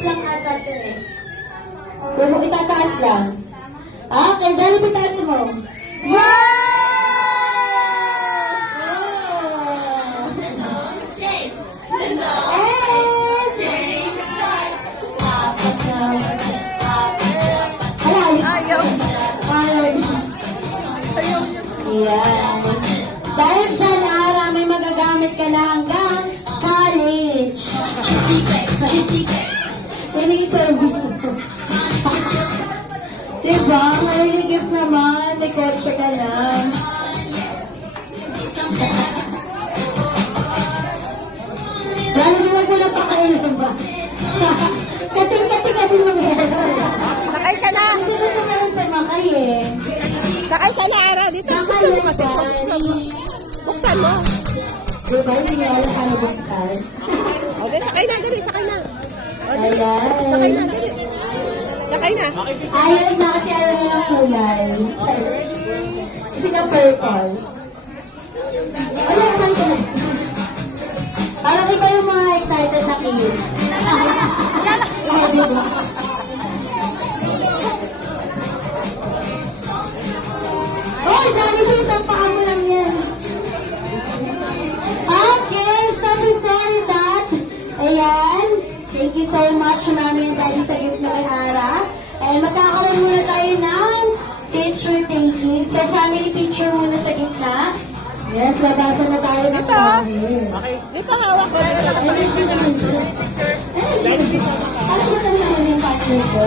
lang ata ito eh. Pero itataas lang. Okay, dyan itaas mo. Wow! Yan. Dahil siya Ara, may magagamit ka na hanggang college. Yan yung service mo. Diba? May gift naman. May kotse ka na. Diyan, hindi mo na pakailan ba? Kating-kating mo meron. Sakay ka na! Kasi nasa meron sa makay eh. Sakay ka na, Ara. Dito, buksan mo kasi. Buksan mo. Diba, hindi niya alam para buksan. O, di, sakay na, dali, sakay na. O, dali, Ayan. sakay na, dali. Sakay na. Ayaw na kasi ayaw na ng kulay. Kasi na purple. Wala naman ka. Parang iba yung mga excited na kids. Diba? Oh, Johnny, please, ang paa mo lang yan. Okay, so before that, ayan, thank you so much, Mami and Daddy, sa gift na kay Ara. And magkakaroon muna tayo ng picture taking. So, family picture muna sa gitna. Yes, labasan na tayo ng Dito. Dito, hawak ko. Ano ba naman yung partner ko?